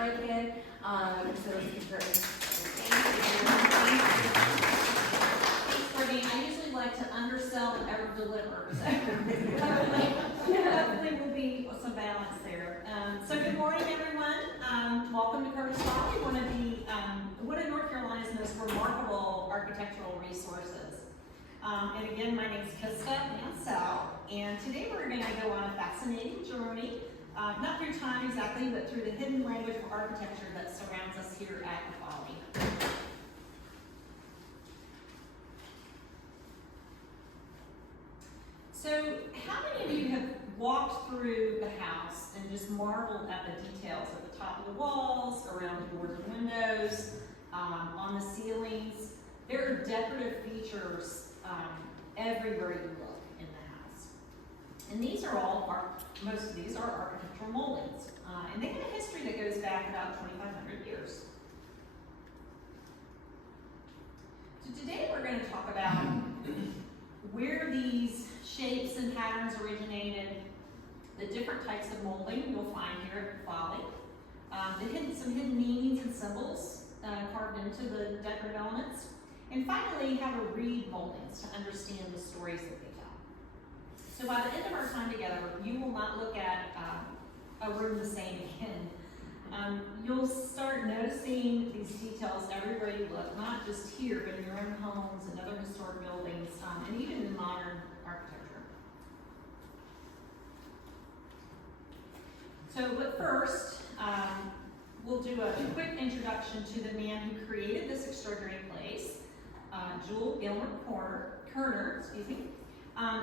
break-in. So it's very Thanks, Brittany. I usually like to undersell and over-deliver, so hopefully will be some balance there. So good morning, everyone. Welcome to Körner, Folly, one of North Carolina's most remarkable architectural resources. And again, my name is Kista Mansell, and today we're going to go on a fascinating journey, not through time exactly, but through the hidden language of architecture that surrounds us here at Folly. So, how many of you have walked through the house and just marveled at the details at the top of the walls, around the doors and windows, on the ceilings? There are decorative features everywhere you look in the house. And these are most of these are architectural moldings. And they have a history that goes back about 2,500 years. So today we're going to talk about where these shapes and patterns originated, the different types of molding you'll find here at Folly, some hidden meanings and symbols carved into the decorative elements, and finally how to read moldings to understand the stories that they tell. So by the end of our time together, you will not look at a room the same again. You'll start noticing these details everywhere you look, not just here, but in your own homes and other historic buildings, and even in modern architecture. But first, we'll do a quick introduction to the man who created this extraordinary place, Körner.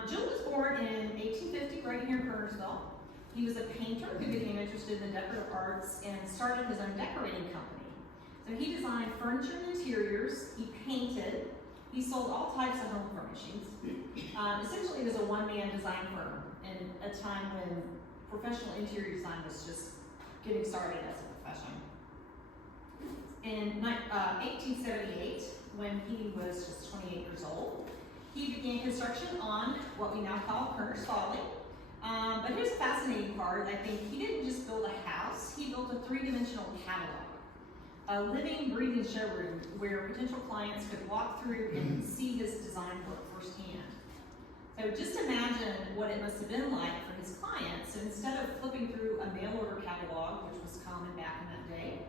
Jules was born in 1850 right here in Kernersville. He was a painter who became interested in the decorative arts and started his own decorating company. So he designed furniture and interiors, he painted, he sold all types of home furnishings. Essentially, it was a one-man design firm in a time when professional interior design was just getting started as a profession. In 1878, when he was just 28 years old, he began construction on what we now call Körner's Folly. But here's the fascinating part. I think he didn't just build a house, he built a three-dimensional catalog, a living, breathing showroom where potential clients could walk through and see his design work firsthand. So just imagine what it must have been like for his clients. So instead of flipping through a mail order catalog, which was common back in that day,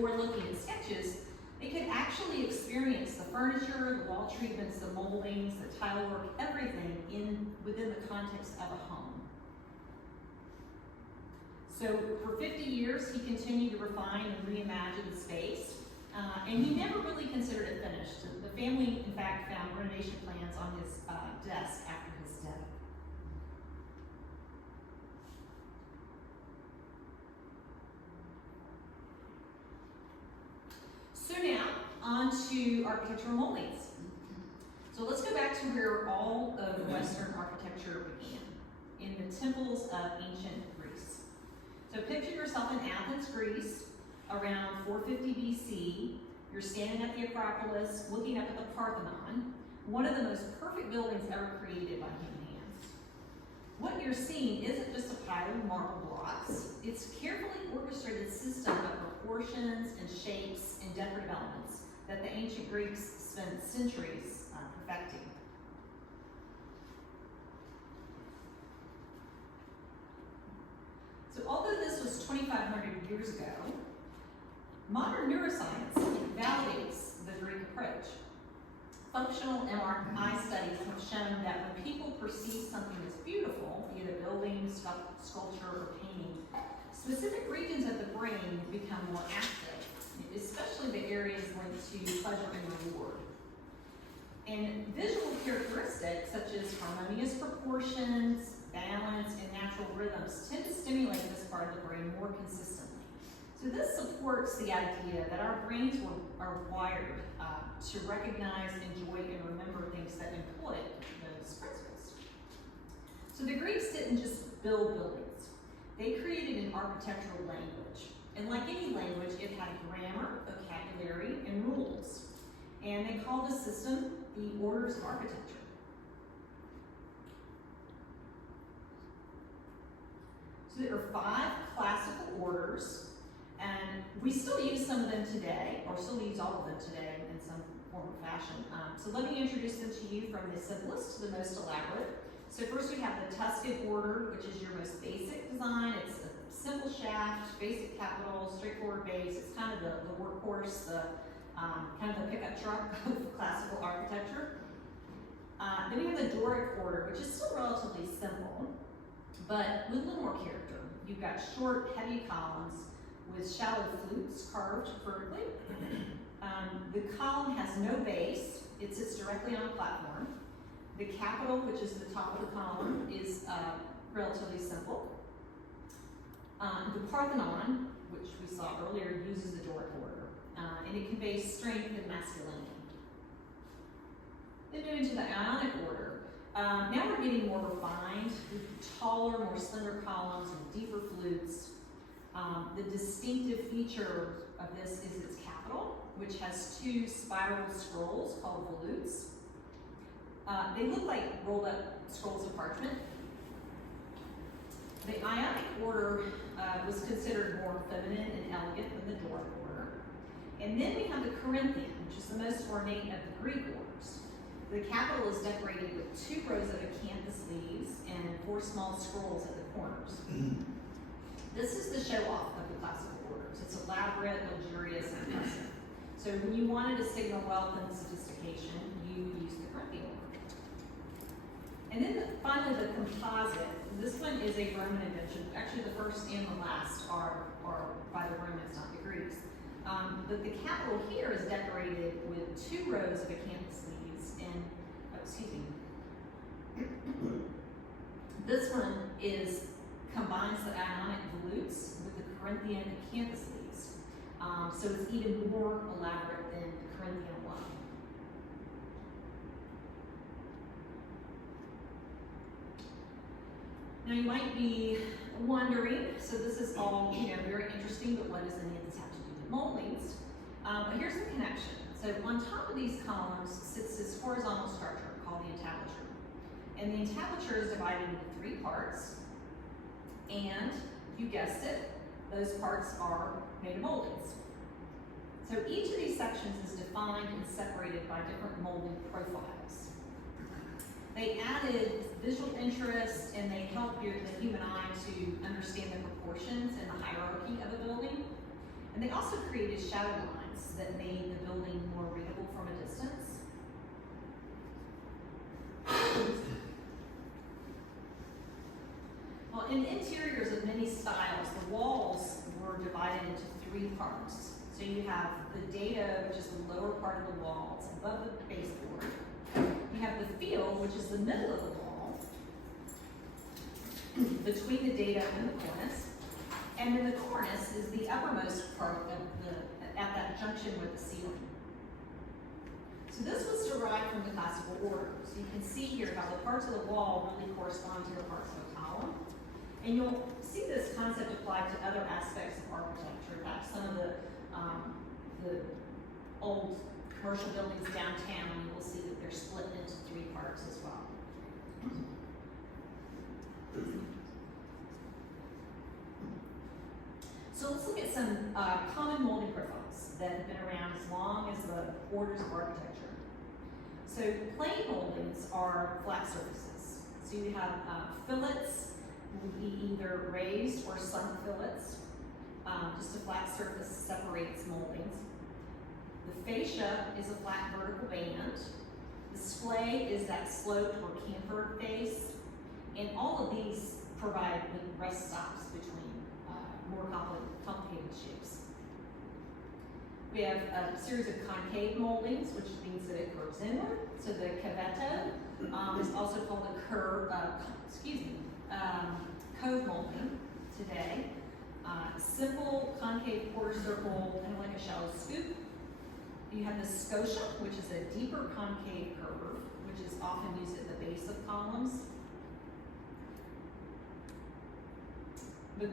or looking at sketches, they could actually experience the furniture, the wall treatments, the moldings, the tile work, everything within the context of a home. So for 50 years, he continued to refine and reimagine the space, and he never really considered it finished. The family, in fact, found renovation plans on his desk after his death. So now, on to architectural moldings. So let's go back to where all of Western architecture began, in the temples of ancient Greece. So picture yourself in Athens, Greece, around 450 BC. You're standing at the Acropolis, looking up at the Parthenon, one of the most perfect buildings ever created by human hands. What you're seeing isn't just a pile of marble blocks. It's a carefully orchestrated system of proportions and shapes and decorative elements that the ancient Greeks spent centuries perfecting. So although this was 2,500 years ago, modern neuroscience validates the Greek approach. Functional MRI studies have shown that when people perceive something as beautiful, either building, sculpture, or painting, specific regions of the brain become more active, especially the areas linked to pleasure and reward. And visual characteristics such as harmonious proportions, balance, and natural rhythms tend to stimulate this part of the brain more consistently. So this supports the idea that our brains are wired to recognize, enjoy, and remember things that employ those principles. So the Greeks didn't just build buildings. They created an architectural language. And like any language, it had grammar, vocabulary, and rules. And they called the system the orders of architecture. So there are 5 classical orders And we still use some of them today, or still use all of them today in some form or fashion. So let me introduce them to you from the simplest to the most elaborate. So first we have the Tuscan order, which is your most basic design. It's a simple shaft, basic capital, straightforward base. It's kind of the workhorse, the kind of the pickup truck of classical architecture. Then we have the Doric order, which is still relatively simple, but with a little more character. You've got short, heavy columns with shallow flutes carved vertically. The column has no base. It sits directly on a platform. The capital, which is the top of the column, is relatively simple. The Parthenon, which we saw earlier, uses the Doric order, and it conveys strength and masculinity. Then moving to the Ionic order. Now we're getting more refined, with taller, more slender columns with deeper flutes. The distinctive feature of this is its capital, which has two spiral scrolls called volutes. They look like rolled up scrolls of parchment. The Ionic order was considered more feminine and elegant than the Doric order. And then we have the Corinthian, which is the most ornate of the Greek orders. The capital is decorated with 2 rows of acanthus leaves and 4 small scrolls at the corners. This is the show-off of the classical orders. It's elaborate, luxurious, and impressive. So when you wanted to signal wealth and sophistication, you used the Corinthian order. And then finally, the composite. This one is a Roman invention. Actually, the first and the last are by the Romans, not the Greeks. But the capital here is decorated with 2 rows of acanthus leaves and, this one combines the Ionic volutes with the Corinthian acanthus leaves. So it's even more elaborate than the Corinthian one. Now you might be wondering, so this is all very interesting, but what does any of this have to do with moldings? But here's the connection. So on top of these columns sits this horizontal structure called the entablature. And the entablature is divided into 3 parts. And you guessed it, those parts are made of moldings. So each of these sections is defined and separated by different molding profiles. They added visual interest and they help the human eye to understand the proportions and the hierarchy of a building. And they also created shadow lines that made the building more readable from a distance. Well, in interiors of many styles, the walls were divided into 3 parts. So you have the dado, which is the lower part of the wall, it's above the baseboard. You have the field, which is the middle of the wall, between the dado and the cornice. And then the cornice is the uppermost part of at that junction with the ceiling. So this was derived from the classical order. So you can see here how the parts of the wall really correspond to the parts of the column. And you'll see this concept applied to other aspects of architecture. In fact, some of the old commercial buildings downtown, you will see that they're split into 3 parts as well. So let's look at some common molding profiles that have been around as long as the orders of architecture. So plain moldings are flat surfaces. So you have fillets would be either raised or sunk fillets. Just a flat surface separates moldings. The fascia is a flat vertical band. The splay is that sloped or chamfered face. And all of these provide rest stops between more complicated shapes. We have a series of concave moldings, which means that it curves inward. So the cavetto is also called a cove molding today. Simple concave quarter circle, kind of like a shallow scoop. You have the scotia, which is a deeper concave curve, which is often used at the base of columns. The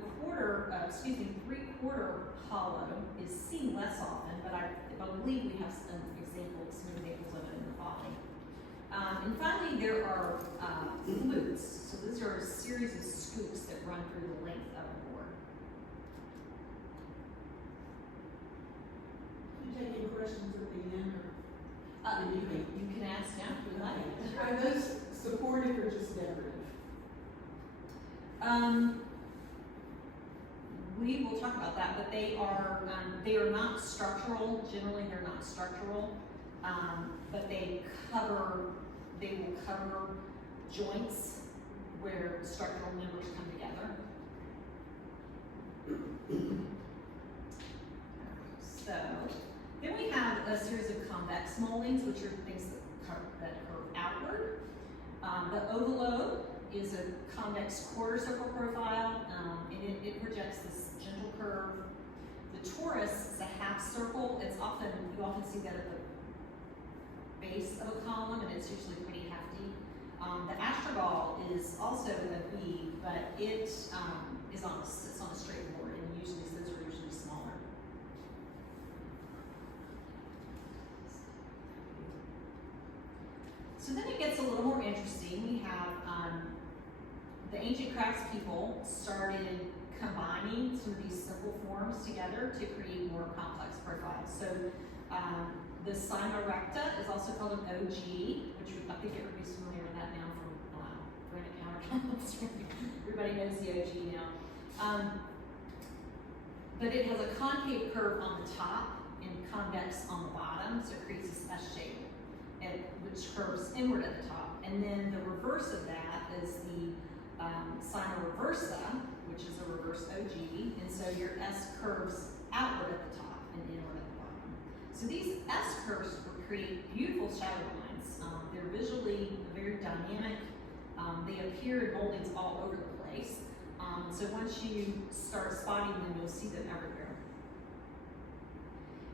three-quarter hollow is seen less often, but I believe we have some examples of it in the following. And finally, there are flutes. So these are a series of scoops that run through the length of the board. questions at the end, or? You can ask now if you like. Are those supportive or just decorative? We will talk about that, but they are not structural. Generally, they're not structural, but they will cover joints where structural members come together. So then we have a series of convex moldings, which are things that curve outward. The ovalobe is a convex quarter circle profile, and it projects this gentle curve. The torus is a half circle. You often see that at the base of a column, and it's usually pretty hefty. The astragal is also a V, but it's on a straight board, and usually those are usually smaller. So then it gets a little more interesting. We have the ancient craftspeople started combining some of these simple forms together to create more complex profiles. So the Sima recta is also called an OG, which I think everybody's familiar with that now from granite countertops. Everybody knows the OG now. But it has a concave curve on the top and convex on the bottom, so it creates this S shape, which curves inward at the top. And then the reverse of that is the Sima reversa, which is a reverse OG, and so your S curves outward at the top and inward at the bottom. So these S curves create beautiful shadow lines. They're visually very dynamic. They appear in moldings all over the place. So once you start spotting them, you'll see them everywhere.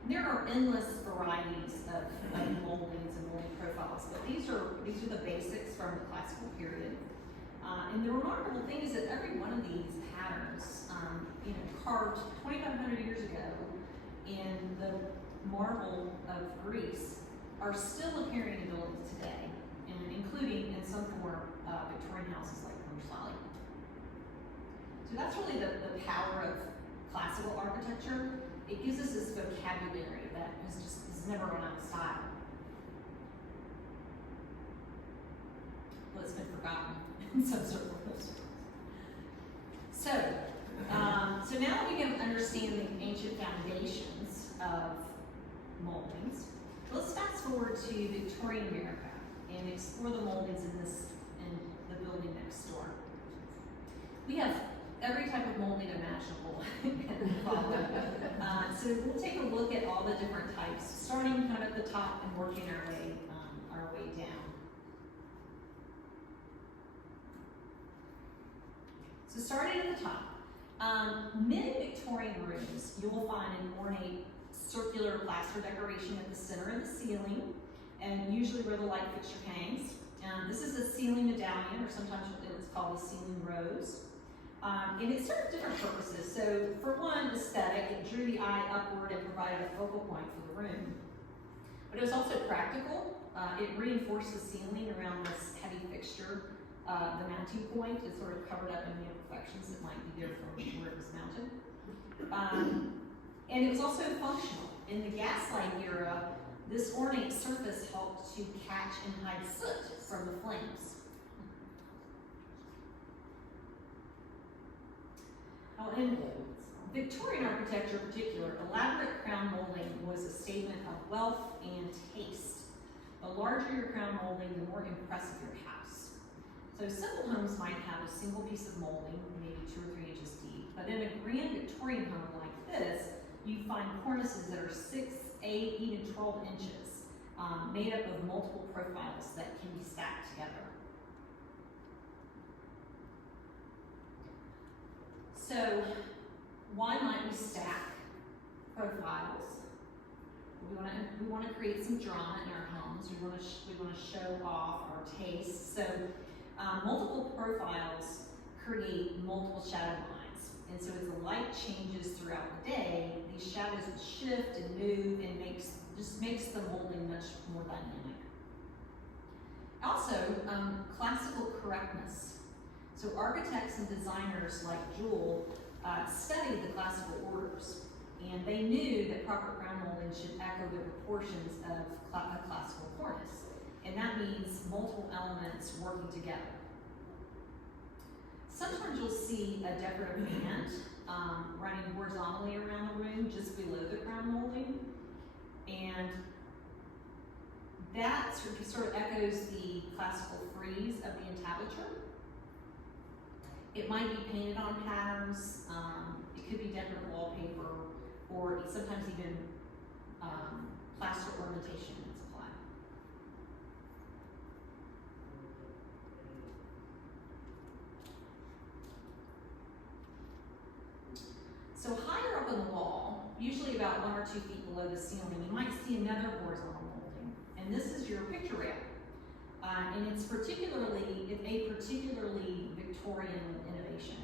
There are endless varieties of moldings and molding profiles, but these are the basics from the classical period. And the remarkable thing is that every one of these patterns, carved 2,500 years ago in the marble of Greece, are still appearing in buildings today, and including in some form Victorian houses like Folly. So that's really the power of classical architecture. It gives us this vocabulary that has never run out of style. Well, it's been forgotten in some circles. So now that we can understand the ancient foundations of moldings, let's fast forward to Victorian America and explore the moldings in the building next door. We have every type of molding imaginable. So we'll take a look at all the different types, starting kind of at the top and working our way down. So starting at the top, many Victorian rooms, you will find an ornate circular plaster decoration at the center of the ceiling, and usually where the light fixture hangs. This is a ceiling medallion, or sometimes it's called a ceiling rose. And it served different purposes. So for one, aesthetic, it drew the eye upward and provided a focal point for the room. But it was also practical. It reinforced the ceiling around this heavy fixture. The mounting point is sort of covered up any imperfections that might be there from where it was mounted. And it was also functional. In the gaslight era, this ornate surface helped to catch and hide soot from the flames. Now, in Victorian architecture in particular, elaborate crown molding was a statement of wealth and taste. The larger your crown molding, the more impressive your house. So simple homes might have a single piece of molding, maybe 2 or 3 inches deep, but in a grand Victorian home like this, you find cornices that are 6, 8, even 12 inches, made up of multiple profiles that can be stacked together. So, why might we stack profiles? We want to create some drama in our homes. We want to show off our taste. So, multiple profiles create multiple shadow lines, and so as the light changes throughout the day, these shadows will shift and move, and just makes the molding much more dynamic. Also, classical correctness. So architects and designers like Jewell studied the classical orders. And they knew that proper crown molding should echo the proportions of a classical cornice. And that means multiple elements working together. Sometimes you'll see a decorative band running horizontally around the room just below the crown molding. And that sort of echoes the classical frieze of the entablature. It might be painted on patterns, it could be decorative wallpaper, or sometimes even plaster ornamentation is applied. So higher up on the wall, usually about 1 or 2 feet below the ceiling, you might see another horizontal molding, and this is your picture rail. And it's a particularly Victorian innovation.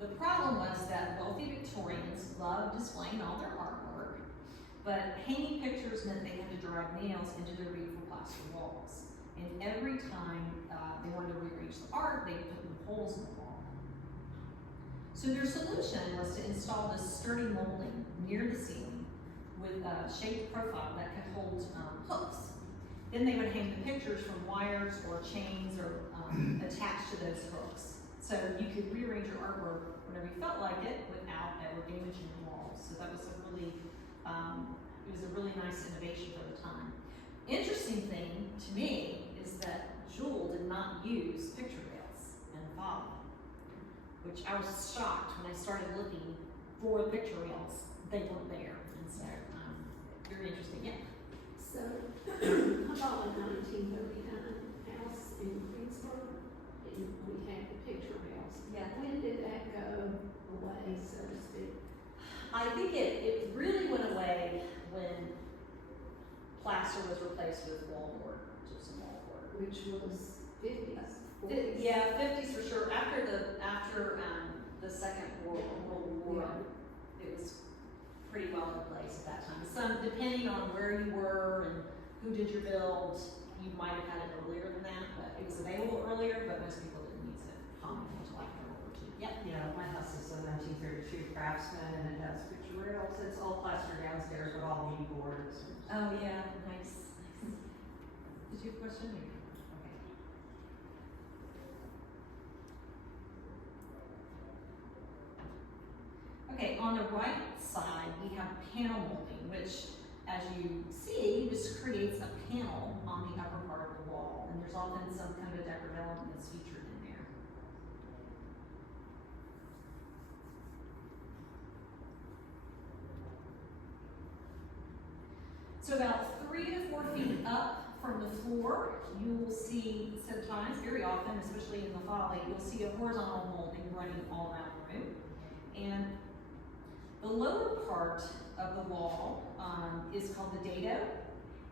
The problem was that wealthy Victorians loved displaying all their artwork, but hanging pictures meant they had to drive nails into their beautiful plaster walls. And every time they wanted to rearrange the art, they put in holes in the wall. So their solution was to install this sturdy molding near the ceiling with a shaped profile that could hold hooks. Then they would hang the pictures from wires or chains or attached to those hooks. So you could rearrange your artwork whenever you felt like it without ever damaging the walls. So that was a really, it was a really nice innovation for the time. Interesting thing to me is that Jewel did not use picture rails in Folly, which I was shocked when I started looking for the picture rails. They weren't there, and so very interesting. Yeah. So, I bought a 1939 house in Greensboro, and we had the picture house. Yeah. When did that go away, so to speak? I think it really went away when plaster was replaced with wallboard, gypsum wallboard. Which was 50s, 40s. Yeah, 50s for sure. After the Second World War, it was pretty well replaced at that time. Some, depending on where you were and who did your build, you might have had it earlier than that, but it was available earlier, but most people didn't use it until after World War II. Yep. Yeah, my house is a 1932 Craftsman, and it has picture rails. It's all plaster downstairs, but all bead boards. Oh yeah, nice. Did you have a question? Okay. Okay, on the right side, we have panel molding, which, as you see, just creates a panel on the upper part of the wall, and there's often some kind of decorative element that's featured in there. So about 3 to 4 feet up from the floor, you will see sometimes, very often, especially in the Folly, you'll see a horizontal molding running all around the room. And the lower part of the wall is called the dado,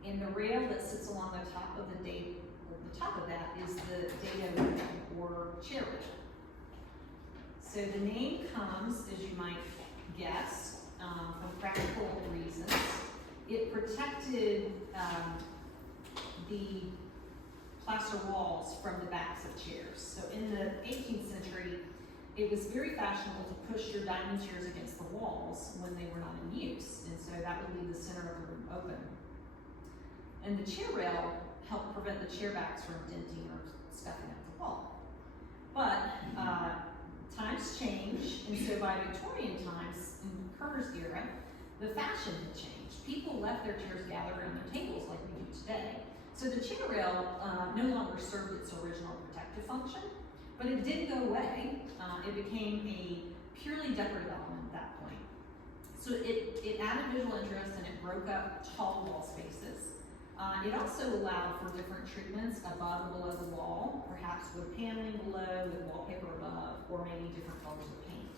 and the rail that sits along the top of that is the dado rail, or chair rail. So the name comes, as you might guess, from practical reasons. It protected the plaster walls from the backs of chairs. So in the 18th century, it was very fashionable to push your dining chairs against the walls when they were not in use, and so that would leave the center of the room open. And the chair rail helped prevent the chair backs from denting or scuffing up the wall. But times change, and so by Victorian times, in Körner's era, the fashion had changed. People left their chairs gathered around their tables like we do today. So the chair rail no longer served its original protective function, but it didn't go away. It became a purely decorative element at that point. So it added visual interest, and it broke up tall wall spaces. It also allowed for different treatments above and below the wall, perhaps with paneling below, with wallpaper above, or maybe different colors of paint.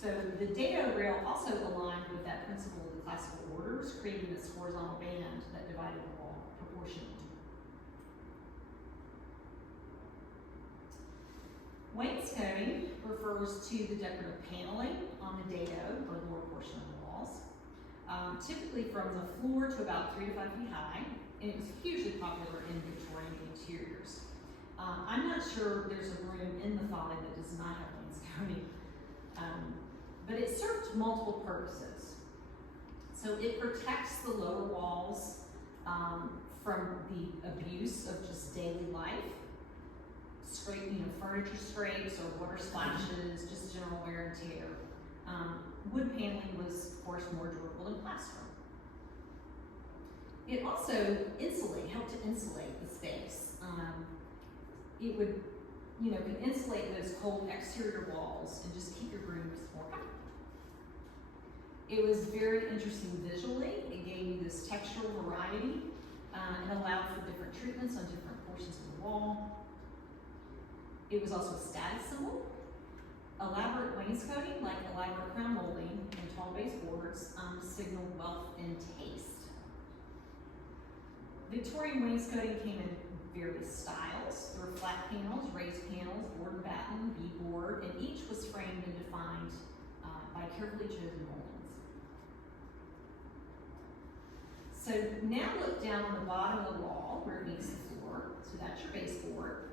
So the dado rail also aligned with that principle of the classical orders, creating this horizontal band that divided the wall proportionally. Wainscoting refers to the decorative paneling on the dado, or lower portion of the walls, typically from the floor to about 3 to 5 feet high, and it was hugely popular in Victorian interiors. I'm not sure there's a room in the Folly that does not have wainscoting. but it served multiple purposes. So it protects the lower walls from the abuse of just daily life, furniture scrapes or water splashes, just general wear and tear. Wood paneling was, of course, more durable than plaster. It also helped to insulate the space. It would, could insulate those cold exterior walls and just keep your rooms more comfortable. It was very interesting visually. It gave you this textural variety and allowed for different treatments on different portions of the wall. It was also a status symbol. Elaborate wainscoting, like elaborate crown molding and tall baseboards, signaled wealth and taste. Victorian wainscoting came in various styles. There were flat panels, raised panels, board and batten, beadboard, and each was framed and defined by carefully chosen moldings. So now look down on the bottom of the wall where it meets the floor. So that's your baseboard,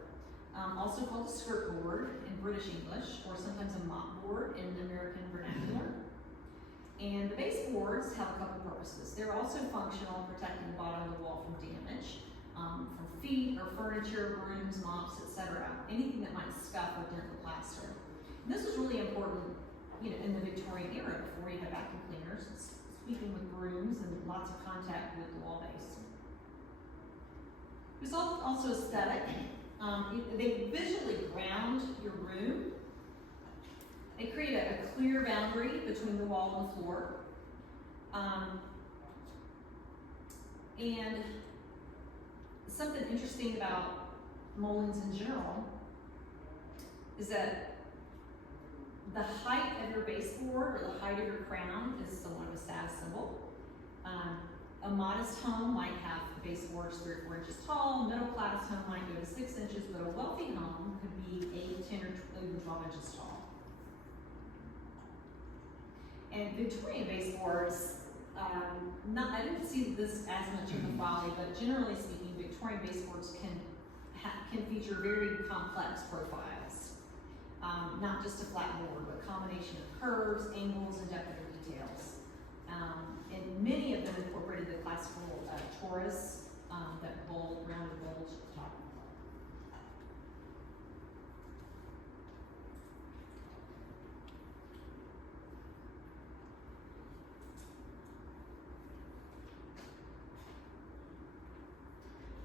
also called a skirt board in British English, or sometimes a mop board in American vernacular. And the baseboards have a couple purposes. They're also functional, protecting the bottom of the wall from damage, from feet or furniture, brooms, mops, etc. Anything that might scuff or dent the plaster. And this was really important, in the Victorian era, before you had vacuum cleaners, sweeping with brooms and lots of contact with the wall base. It was also aesthetic. They visually ground your room. They create a clear boundary between the wall and the floor. And something interesting about moldings in general is that the height of your baseboard or the height of your crown is somewhat of a status symbol. A modest home might have baseboards 3 or 4 inches tall. Middle class home might go to 6 inches, but a wealthy home could be 8, 10, or even 12 inches tall. And Victorian baseboards, I didn't see this as much in the Folly, but generally speaking, Victorian baseboards can feature very complex profiles. Not just a flat board, but a combination of curves, angles, and decorative details. And many of them incorporated the classical torus, that rounded bulge at the top.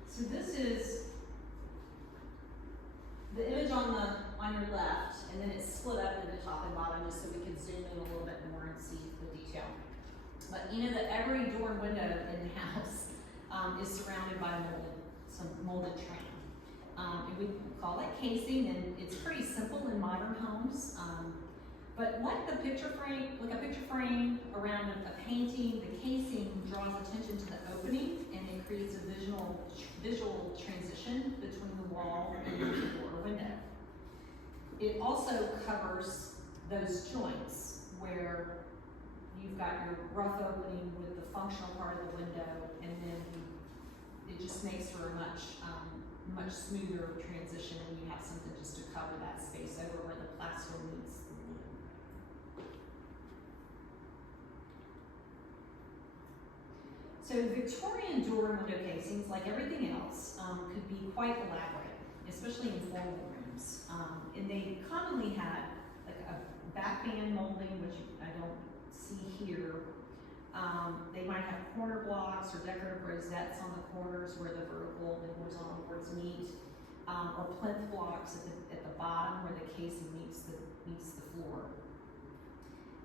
So this is the image on your left, and then it's split up into top and bottom just so we can zoom in a little bit more and see the detail. But that every door and window in the house is surrounded by some molded trim. And we call that casing, and it's pretty simple in modern homes. But like a picture frame around a painting, the casing draws attention to the opening, and it creates a visual transition between the wall and the door or window. It also covers those joints where you've got your rough opening with the functional part of the window, and then it just makes for a much smoother transition when you have something just to cover that space over where the plaster meets the wood. So Victorian door and window casings, like everything else, could be quite elaborate, especially in formal rooms. And they commonly had like a backband molding, which I don't see here. They might have corner blocks or decorative rosettes on the corners where the vertical and horizontal boards meet, or plinth blocks at the bottom where the casing meets the floor.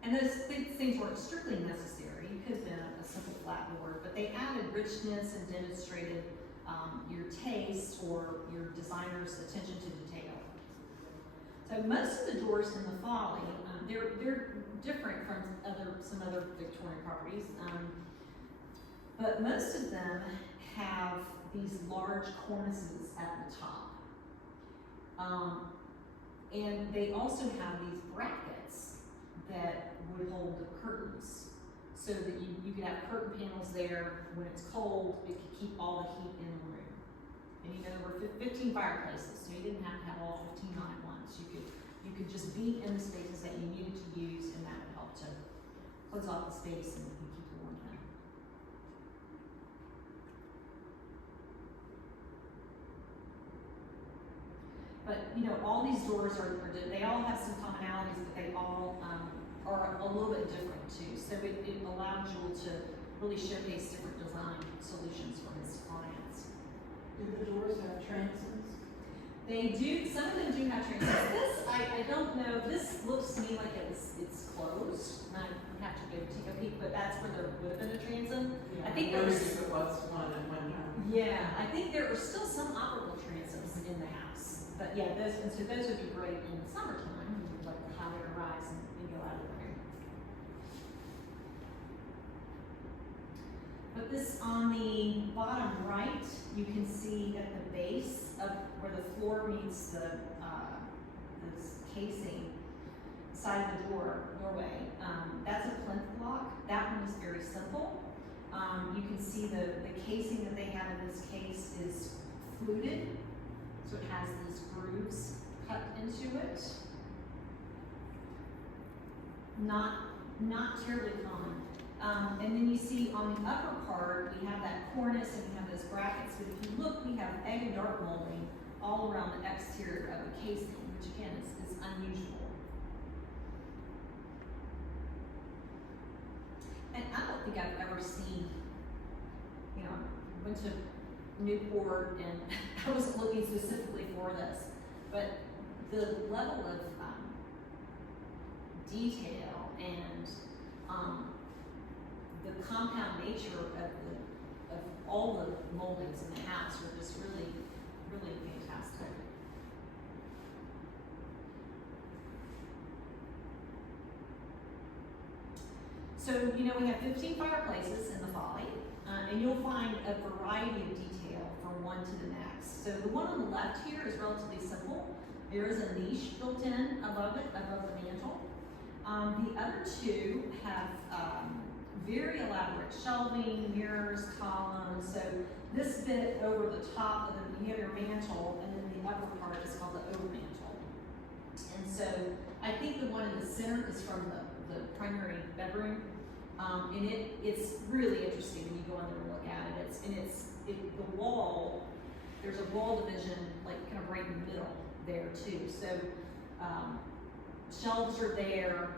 And those things weren't strictly necessary. It could have been a simple flat board, but they added richness and demonstrated your taste or your designer's attention to detail. So most of the doors in the Folly, they're different from some other Victorian properties, but most of them have these large cornices at the top. And they also have these brackets that would hold the curtains, so that you could have curtain panels there. When it's cold, it could keep all the heat in the room. And there were 15 fireplaces, so you didn't have to have all 15 on at once. You could just be in the spaces that you needed to use, and that would help. help to close off the space and keep the warmth in. But, you know, all these doors they all have some commonalities, but they all are a little bit different too. So it allowed Jewel to really showcase different design solutions for his clients. Do the doors have transoms? They do, some of them do have transoms. This, I don't know, this looks to me like it's closed. I would have to go take a peek, but that's where there would have been a transom. I think there was, if it was one at one time. yeah, I think there are still some operable transoms in the house. But yeah, those would be great in the summertime, when you like the hot air rise and go out of the room. But this, on the bottom right, you can see at the base of where the floor meets the this casing, side of the doorway, that's a plinth block. That one is very simple. You can see the casing that they have in this case is fluted, so it has these grooves cut into it. Not terribly common. And then you see on the upper part, we have that cornice and we have those brackets, but if you look, we have egg and dart molding all around the exterior of the casing, which again is unusual. And I don't think I've ever seen, you know, went to Newport and I wasn't looking specifically for this, but the level of detail and the compound nature of all the moldings in the house are just really, really fantastic. So, you know, we have 15 fireplaces in the Folly, and you'll find a variety of detail from one to the next. So the one on the left here is relatively simple. There is a niche built in above it, above the mantle. The other two have very elaborate shelving, mirrors, columns. So this bit over the top of the, you have your mantle, and then the upper part is called the overmantle. And so I think the one in the center is from the primary bedroom. And it's really interesting when you go in there and look at it. The wall, there's a wall division like kind of right in the middle there too. So shelves are there,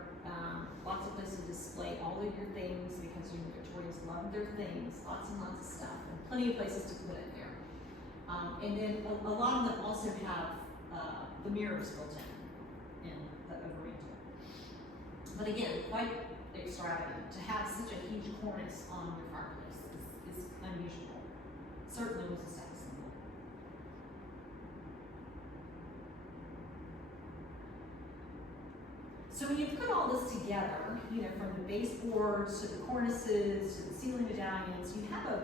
lots of places to display all of your things because you know Victorians love their things, lots and lots of stuff, and plenty of places to put it there. And then a lot of them also have the mirrors built in the overmantle. But again, quite extravagant. To have such a huge cornice on your fireplace is unusual. Certainly was a status symbol. So when you put all this together, you know, from the baseboards to the cornices to the ceiling medallions, you have a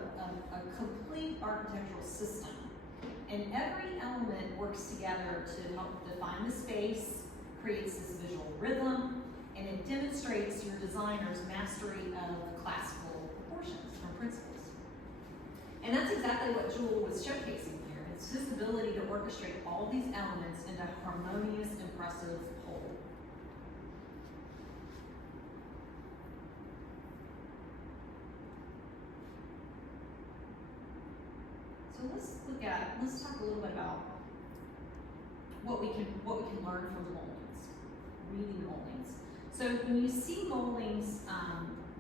complete architectural system. And every element works together to help define the space, creates this visual rhythm, and it demonstrates your designer's mastery of classical proportions and principles. And that's exactly what Jewel was showcasing here. It's his ability to orchestrate all these elements into a harmonious, impressive whole. So let's talk a little bit about what we can learn from the moldings, reading moldings. So when you see moldings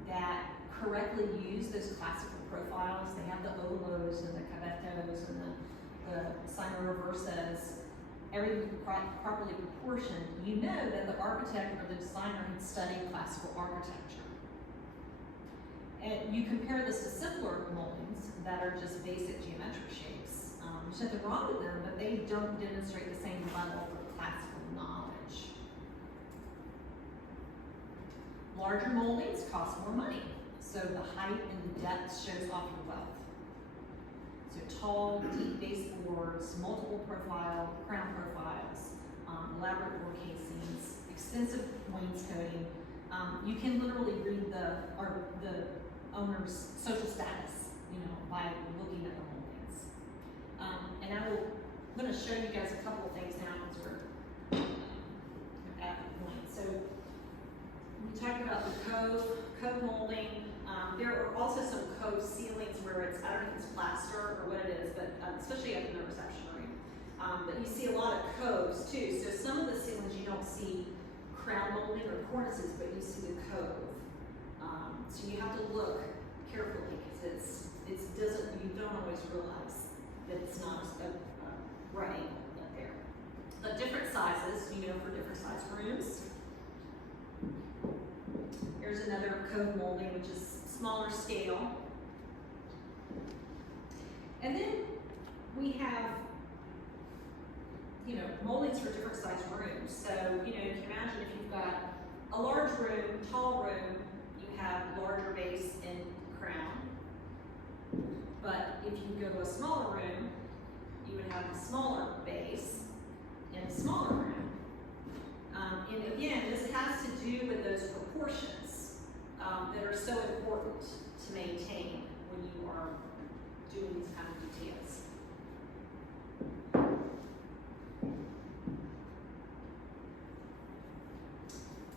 that correctly use those classical profiles, they have the olos and the cavettos and the Simon reversas, everything properly proportioned, you know that the architect or the designer had studied classical architecture. And you compare this to simpler moldings that are just basic geometric shapes. There's nothing wrong with them, but they don't demonstrate the same level of classical knowledge. Larger moldings cost more money, so the height and the depth shows off your wealth. So tall, deep baseboards, multiple crown profiles, elaborate door casings, extensive wainscoting. You can literally read the owner's social status, you know, by looking at the moldings. And I'm going to show you guys a couple of things now because we're at the point. So we talked about cove molding. There are also some cove ceilings where it's, I don't know if it's plaster or what it is, but especially up in the reception room. But you see a lot of coves too. So some of the ceilings you don't see crown molding or cornices, but you see the cove. So you have to look carefully because you don't always realize that it's not a right angle up there. But different sizes, for different size rooms. Here's another cove molding, which is smaller scale. And then we have, moldings for different size rooms. So, you can imagine if you've got a large room, tall room, you have larger base and crown. But if you go to a smaller room, you would have a smaller base and a smaller room. And again, this has to do with those proportions that are so important to maintain when you are doing these kind of details.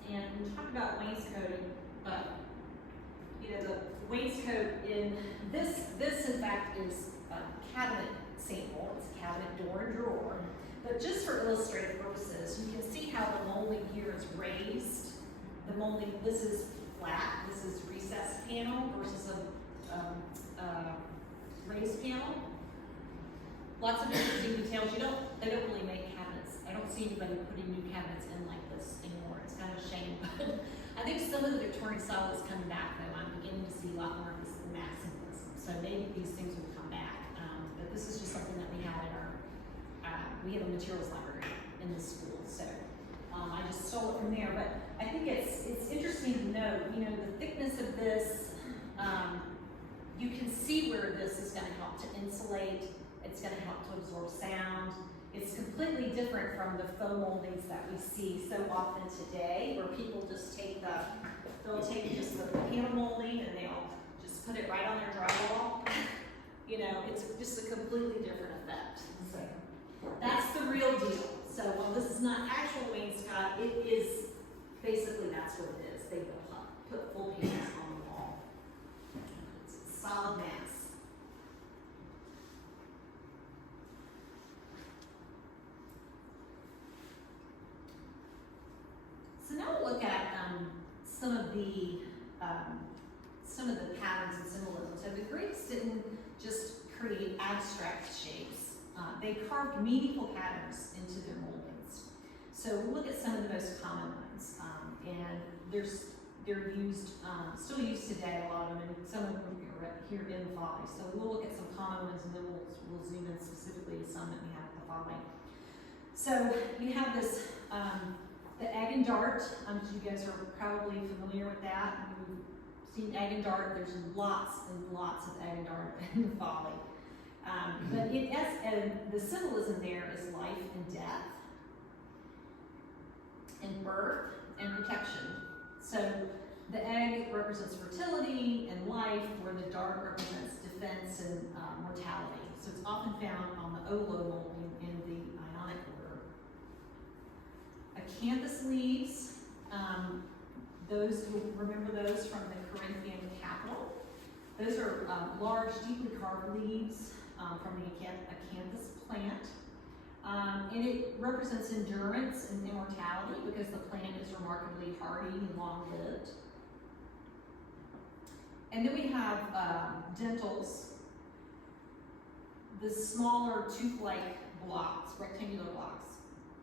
And we talked about wainscoting, but the wainscot in this in fact is a cabinet sample. It's a cabinet door and drawer. But just for illustrative purposes, you can see how the molding here is raised. The molding, this is flat, this is recessed panel versus a raised panel. Lots of interesting details. They don't really make cabinets. I don't see anybody putting new cabinets in like this anymore. It's kind of a shame. I think some of the Victorian style is coming back though. I'm beginning to see a lot more of this maximalism. So maybe these things will come back. But this is just something that we have in our, we have a materials library in the school. So I just stole it from there. But I think it's interesting to note, the thickness of this, you can see where this is going to help to insulate. It's going to help to absorb sound. It's completely different from the faux moldings that we see so often today, where people just they'll take just the panel molding and they'll just put it right on their drywall. It's just a completely different effect. So that's the real deal. So while this is not actual wainscot, it is basically that's what it is. They put full panels on the wall. It's a solid mass. So now we'll look at some of the patterns and symbolism. So the Greeks didn't just create abstract shapes; they carved meaningful patterns into their moldings. So we'll look at some of the most common ones, and they're used, still used today. A lot of them, and some of them are here in the Folly. So we'll look at some common ones, and then we'll zoom in specifically to some that we have at the Folly. So you have this. The egg and dart, you guys are probably familiar with that. You've seen egg and dart. There's lots and lots of egg and dart in the Folly. But the symbolism there is life and death, and birth and protection. So the egg represents fertility and life, where the dart represents defense and mortality. So it's often found on the Olo molding in the Ionic order. Acanthus leaves, those who remember those from the Corinthian capital. Those are large, deeply carved leaves from the acanthus plant. And it represents endurance and immortality because the plant is remarkably hardy and long-lived. And then we have dentals, the smaller tooth-like blocks, rectangular blocks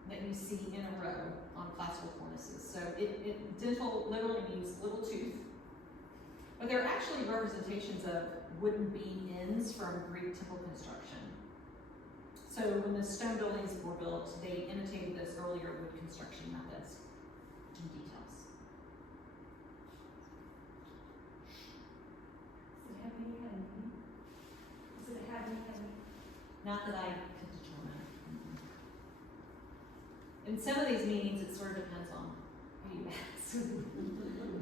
that you see in a row on classical cornices. So dental literally means little tooth, but they're actually representations of wooden beam ends from Greek temple construction. So when the stone buildings were built, they imitated those earlier wood construction methods and details. Does it have any? Not that I could determine. In some of these meanings, it sort of depends on who you ask.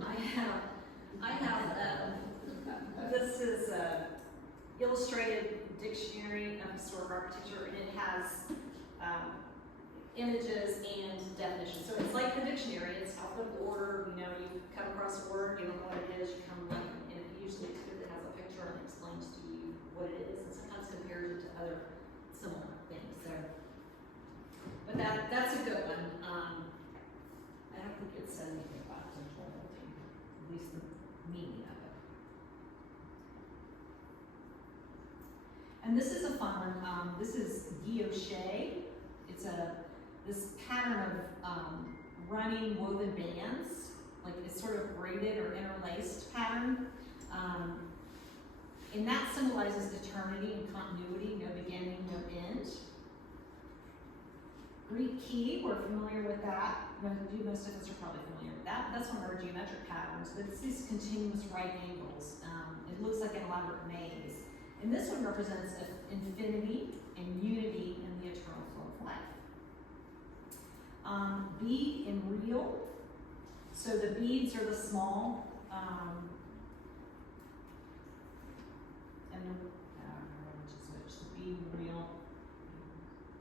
I have this is a illustrated dictionary of historic architecture, and it has images and definitions. So it's like the dictionary. dictionary, it's alphabetical order, you know, you come across a word, you don't know what it is, you come look, and it usually typically has a picture and explains to you what it is, and sometimes compares it to other similar things, so. But that's a good one, I don't think it said anything about central molding, at least the meaning of it. And this is a fun one, this is guilloche, it's this pattern of running woven bands, like it's sort of braided or interlaced pattern. And that symbolizes eternity and continuity, no beginning, no end. Greek key, we're familiar with that. Most of us are probably familiar with that. That's one of our geometric patterns, but it's these continuous right angles. It looks like an elaborate maze. And this one represents infinity and unity in the eternal flow of life. Bead and reel. So the beads are the small, and I don't know which is which, the bead and reel.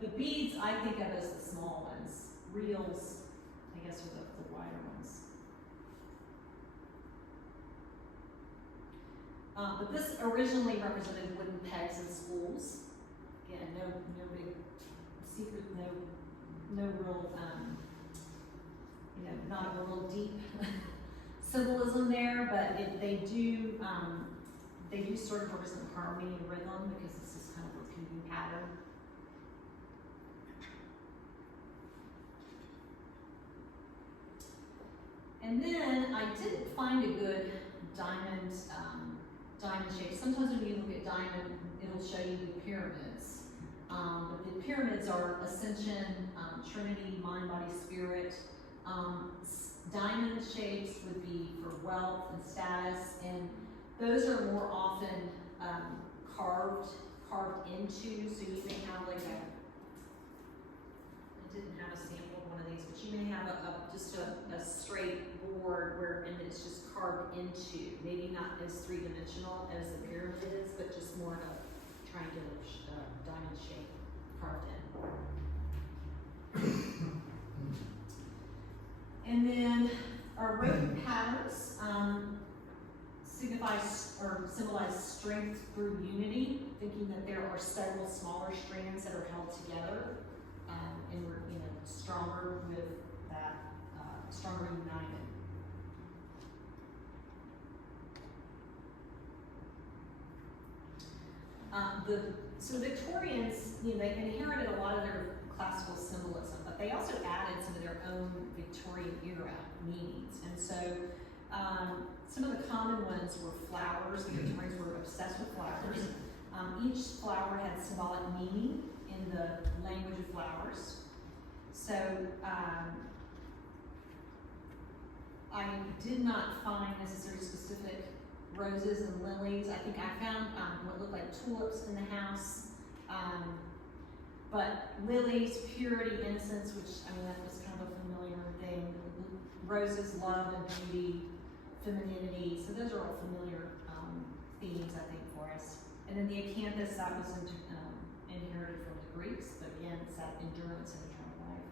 The beads I think of as the small ones. Reels, I guess, are the wider ones. But this originally represented wooden pegs and spools. Again, no big secret, no real, not a real deep symbolism there, but they do sort of represent harmony and rhythm because this is kind of a repeating pattern. And then I didn't find a good diamond shape. Sometimes when you look at diamond, it'll show you the pyramids. But the pyramids are ascension, Trinity, mind, body, spirit. Diamond shapes would be for wealth and status, and those are more often carved into. So you may have like I didn't have a sample of one of these, but you may have just a straight board and it's just carved into. Maybe not as three-dimensional as the pyramid is, but just more of a triangular diamond shape carved in. And then our rope patterns symbolize strength through unity, thinking that there are several smaller strands that are held together, and we're stronger with that, stronger united. So Victorians, they inherited a lot of their classical symbolism, but they also added some of their own Victorian era meanings. And so some of the common ones were flowers. The Victorians were obsessed with flowers. Each flower had symbolic meaning in the language of flowers. So I did not find necessarily specific roses and lilies. I think I found what looked like tulips in the house. But lilies, purity, innocence, which, that was kind of a familiar thing. Roses, love and beauty, femininity. So those are all familiar themes, I think, for us. And then the acanthus, that was inherited from the Greeks. But again, it's that endurance and eternal life.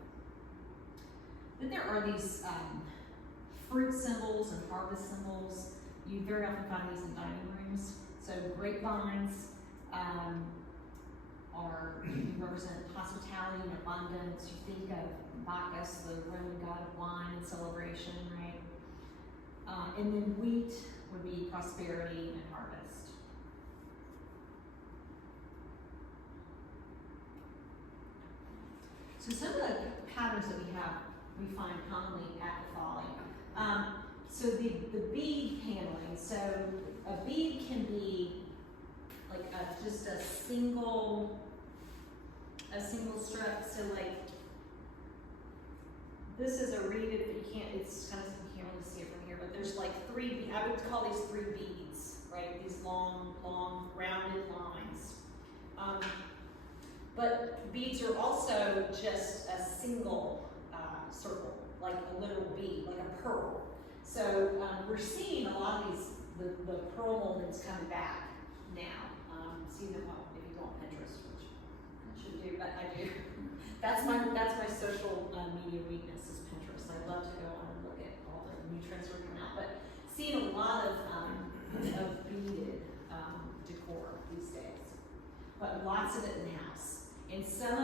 Then there are these fruit symbols and harvest symbols. You very often find these in dining rooms. So grapevines represent hospitality and abundance. You think of Bacchus, the Roman god of wine and celebration, right? And then wheat would be prosperity and harvest. So some of the patterns that we find commonly at the Folly. So the bead handling. So a bead can be like just a single strip. So like this is a reeded, but it's kind of, you can't really see it from here, but there's like I would call these three beads, right? These long, rounded lines. But beads are also just a single circle, like a literal bead, like a pearl. So we're seeing a lot of these, the pearl moldings coming back now. See them, well, if you go on Pinterest, which I shouldn't do, but I do. That's my social media weakness is Pinterest. I love to go lots of it in the house. And some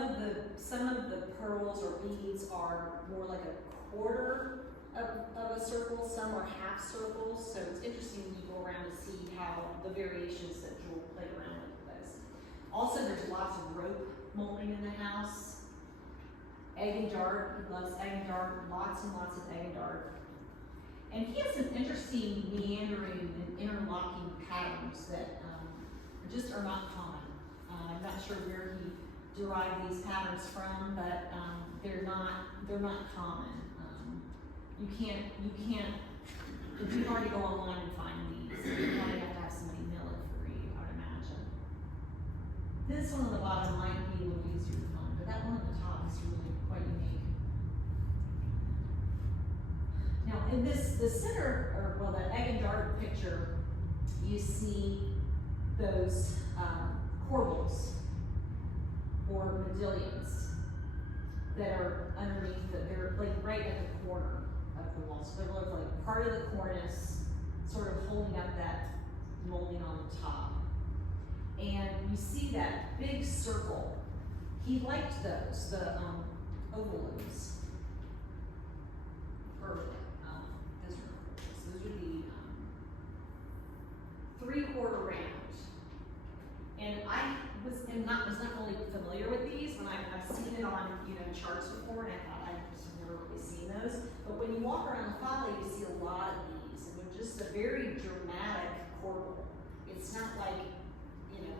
of the pearls or beads are more like a quarter of a circle, some are half circles, so it's interesting when you go around to see how the variations that Jewel played around with those. Also, there's lots of rope molding in the house. Egg and dart, he loves egg and dart, lots and lots of egg and dart. And he has some interesting meandering and interlocking patterns that just are not common. I'm not sure where he derived these patterns from, but they're not common. You can't, if you already go online and find these, you probably have to have somebody mill it for you, I would imagine. This one on the bottom might be a little easier to find, but that one at the top is really quite unique. Now, in the center, or well, the egg and dart picture, you see those corbels or medallions that are underneath they're like right at the corner of the wall. So they're like part of the cornice, sort of holding up that molding on the top. And you see that big circle. He liked those, the oval loops. Or those are the 3/4 round. And I was not really familiar with these when I've seen it on charts before, and I thought I've just never really seen those. But when you walk around the Folly, you see a lot of these, and they're just a very dramatic corbel. It's not like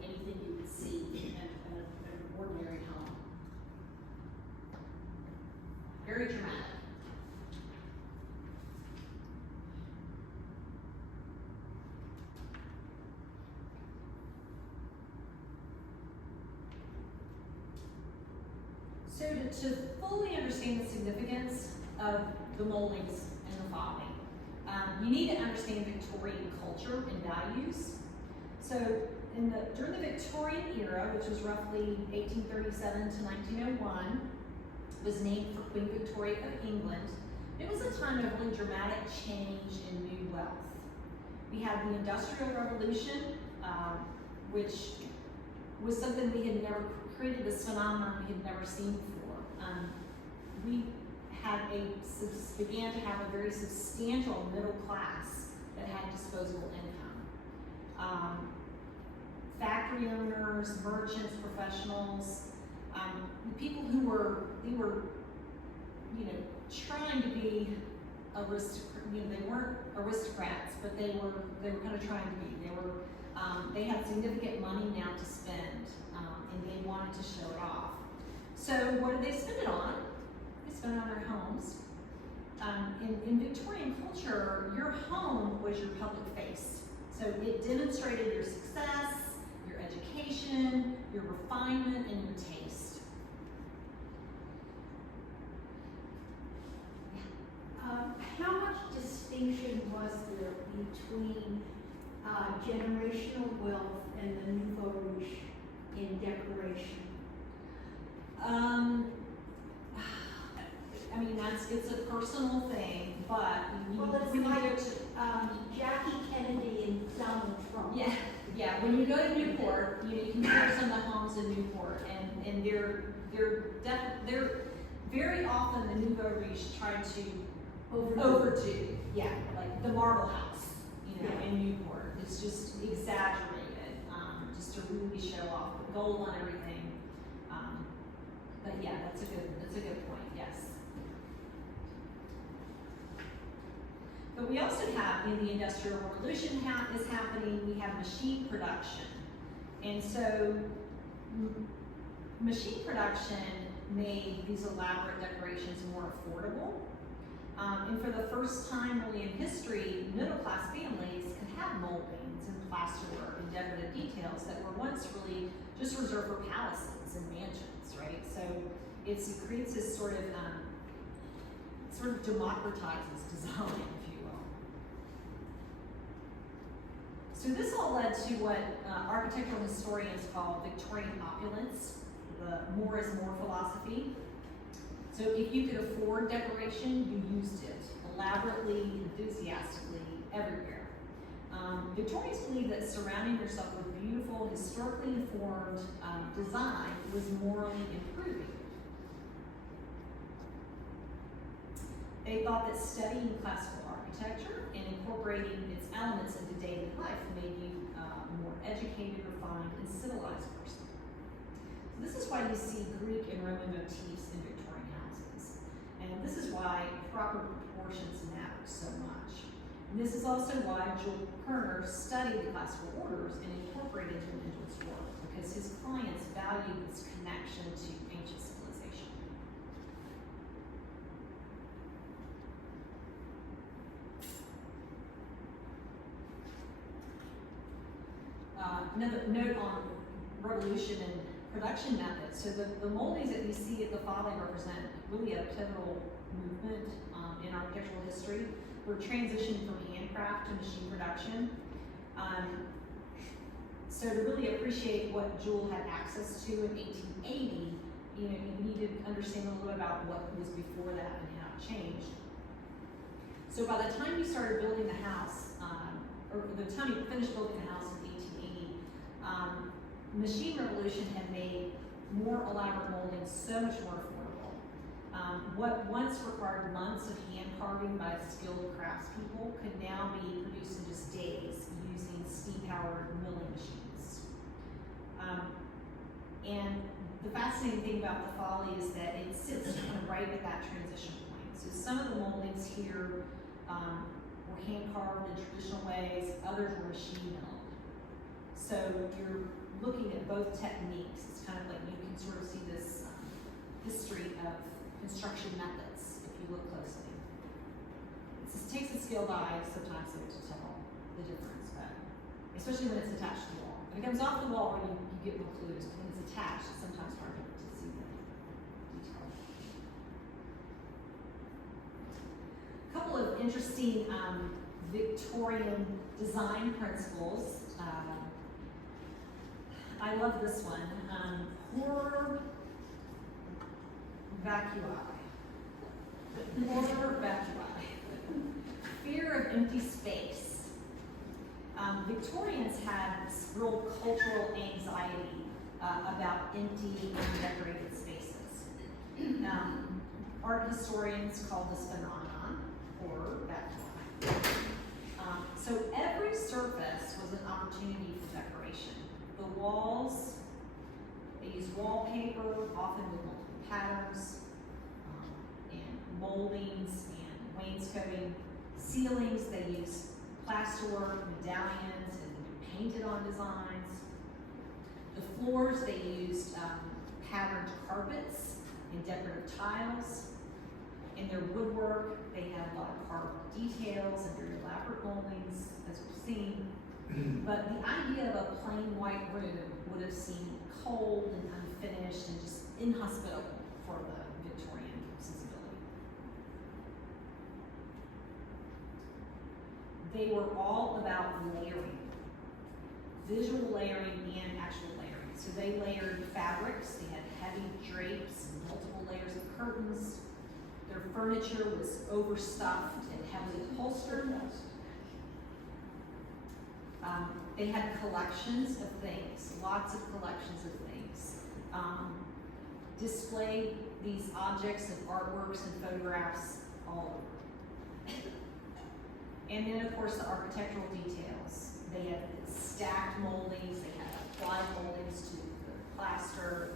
anything you would see in an ordinary home. Very dramatic. So to fully understand the significance of the moldings and the Folly, you need to understand Victorian culture and values. So during the Victorian era, which was roughly 1837 to 1901, was named for Queen Victoria of England. It was a time of really dramatic change and new wealth. We had the Industrial Revolution, which was something we had never created, this phenomenon we had never seen before. We began to have a very substantial middle class that had disposable income. Factory owners, merchants, professionals, people who were trying to be they weren't aristocrats, but they were kind of trying to be. They had significant money now to spend, and they wanted to show it off. So what did they spend it on? They spent it on their homes. In Victorian culture, your home was your public face. So it demonstrated your success, your education, your refinement, and your taste. How much distinction was there between generational wealth and the nouveau riche in decoration? It's a personal thing, but It's like Jackie Kennedy and Donald Trump. Yeah. When you go to Newport, you can tour some of the homes in Newport, and they're very often the nouveau riche try to overdo. Yeah, like the Marble House, in Newport. It's just exaggerated, just to really show off the gold on everything. But yeah, that's a good point. Yes. But we also have, in the Industrial Revolution is happening, we have machine production. And so machine production made these elaborate decorations more affordable. And for the first time really in history, middle-class families could have moldings and plasterwork and decorative details that were once really just reserved for palaces and mansions, right? So it creates this sort of democratizes design, if you will. So this all led to what architectural historians call Victorian opulence, the more is more philosophy. So if you could afford decoration, you used it elaborately, enthusiastically, everywhere. Victorians believed that surrounding yourself with beautiful, historically informed design was morally improving. They thought that studying classical architecture and incorporating its elements into daily life made you a more educated, refined, and civilized person. So this is why you see Greek and Roman motifs in Victorian houses. And this is why proper proportions matter so much. And this is also why Körner studied the classical orders and incorporated them into his work, because his clients valued this connection to ancient civilization. Another note on revolution and production methods. So the moldings that we see at the Folly represent really a pivotal movement in architectural history. We're transitioning from handcraft to machine production. So to really appreciate what Jewel had access to in 1880, you need to understand a little bit about what was before that and how it changed. So by the time you started building the house, or the time you finished building the house in 1880, machine revolution had made more elaborate moldings so much more affordable. What once required months of hand carving by skilled craftspeople could now be produced in just days using steam-powered milling machines. And the fascinating thing about the Folly is that it sits kind of right at that transition point. So some of the moldings here were hand carved in traditional ways, others were machine milled. So you're looking at both techniques. It's kind of like you can sort of see this history of construction methods if you look closely. It takes a skilled eye sometimes to tell the difference, but especially when it's attached to the wall. If it comes off the wall, you get more clues. But when it's attached, it's sometimes hard to see the detail. A couple of interesting Victorian design principles. I love this one. Horror vacui. Horror vacui. Fear of empty space. Victorians had this real cultural anxiety about empty and undecorated spaces. Art historians call this phenomenon horror vacui. So every surface was an opportunity for decoration. The walls, they used wallpaper, often with multiple patterns, and moldings and wainscoting. Ceilings, they used plasterwork, medallions, and painted on designs. The floors, they used patterned carpets and decorative tiles. In their woodwork, they had a lot of carved details and very elaborate moldings, as we've seen. But the idea of a plain white room would have seemed cold and unfinished and just inhospitable for the Victorian sensibility. They were all about layering, visual layering and actual layering. So they layered fabrics, they had heavy drapes and multiple layers of curtains. Their furniture was overstuffed and heavily upholstered. They had collections of things, lots of collections of things. Displayed these objects and artworks and photographs all over. And then, of course, the architectural details. They had stacked moldings, they had applied moldings to the plaster.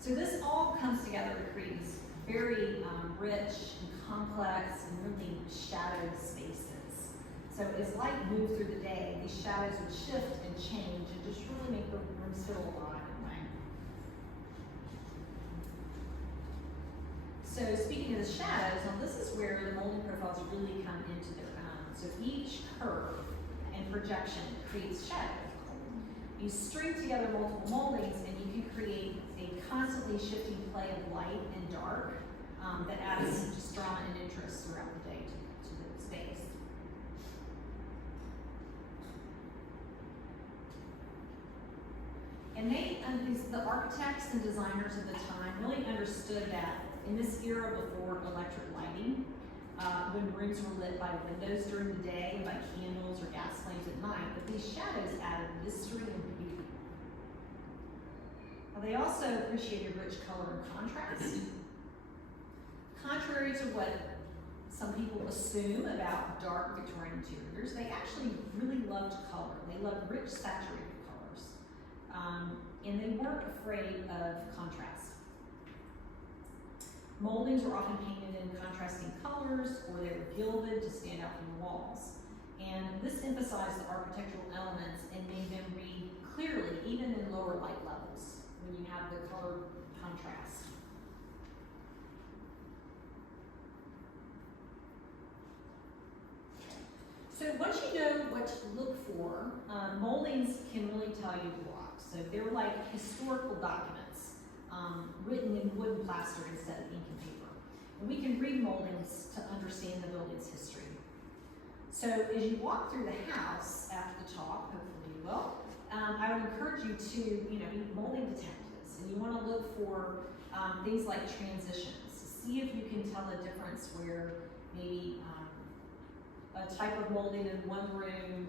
So this all comes together to create these very rich and complex and really shadowed spaces. So as light moved through the day, these shadows would shift and change and just really make the rooms feel alive in a way. So speaking of the shadows, now this is where the molding profiles really come into their own. So each curve and projection creates shadows. You string together multiple moldings and you can create a constantly shifting play of light and dark that adds just drama and interest throughout the day to the space. And the architects and designers of the time really understood that in this era before electric lighting, when rooms were lit by windows during the day and by candles or gas flames at night, but these shadows added mystery and beauty. Now, they also appreciated rich color and contrast. Contrary to what some people assume about dark Victorian interiors, they actually really loved color. They loved rich, saturated colors. And they weren't afraid of contrast. Moldings were often painted in contrasting colors, or they were gilded to stand out from the walls. And this emphasized the architectural elements and made them read clearly, even in lower light levels, when you have the color contrast. So once you know what to look for, moldings can really tell you a lot. So they're like historical documents, written in wood and plaster instead of ink and paper. And we can read moldings to understand the building's history. So as you walk through the house after the talk, hopefully you will, I would encourage you to, be molding detectives. And you want to look for things like transitions. See if you can tell a difference where maybe a type of molding in one room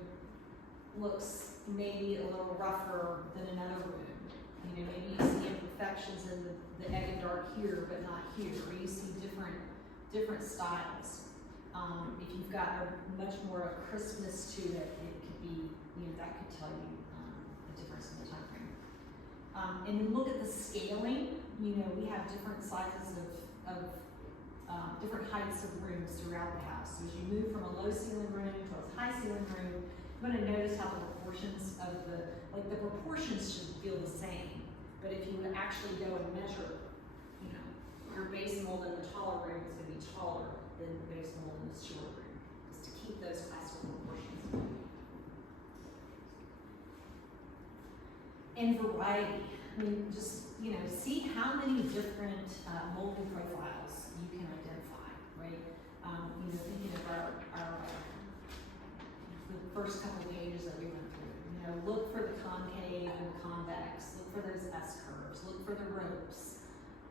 looks maybe a little rougher than another room. Maybe you see imperfections in the egg and dark here, but not here, or you see different styles. If you've got much more of a crispness to it, it could be, that could tell you the difference in the time frame. And then look at the scaling. We have different sizes of different heights of rooms throughout the house. So as you move from a low ceiling room to a high ceiling room, you're going to notice how the proportions of the proportions should feel the same. But if you would actually go and measure, your base mold in the taller room is going to be taller than the base mold in the short room, just to keep those classical proportions. And variety. Just, see how many different molding profiles you can identify, right? Thinking of the first couple of pages that we went through. Look for the concave and the convex. Look for those S curves. Look for the ropes,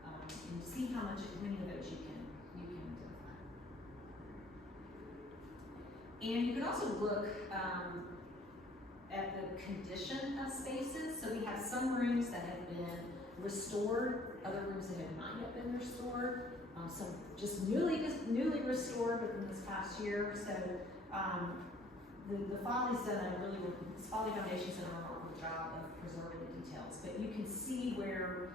and see how many of those you can identify. And you can also look at the condition of spaces. So we have some rooms that have been restored, other rooms that have not yet been restored. Some just newly restored within this past year. So the Folly's Folly Foundation's done a remarkable job of preserving the details. But you can see where,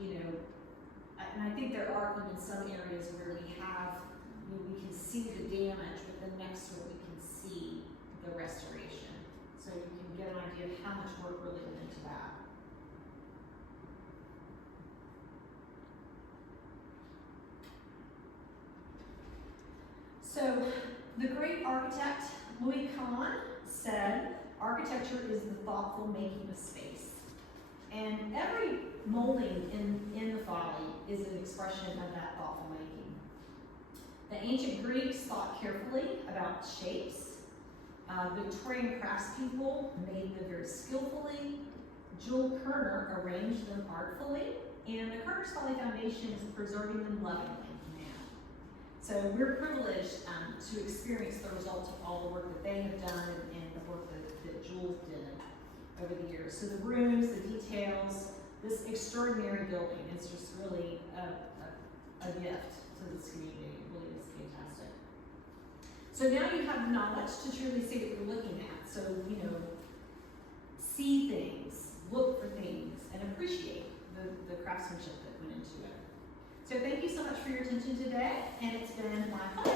and I think there are even some areas where we can see the damage, but then next to it we can see the restoration. So you can get an idea of how much work really went into that. So the great architect Louis Kahn said, "Architecture is the thoughtful making of space." And every molding in the Folly is an expression of that thoughtful making. The ancient Greeks thought carefully about shapes. Victorian craftspeople made them very skillfully. Körner arranged them artfully, and the Körner's Folly Foundation is preserving them lovingly now. So we're privileged to experience the results of all the work that they have done and the work that Jules did over the years. So the rooms, the details, this extraordinary building is just really a gift to this community. It really is fantastic. So now you have knowledge to truly see what you're looking at. So, see things, look for things, and appreciate the craftsmanship that went into it. So thank you so much for your attention today, and it's been my pleasure.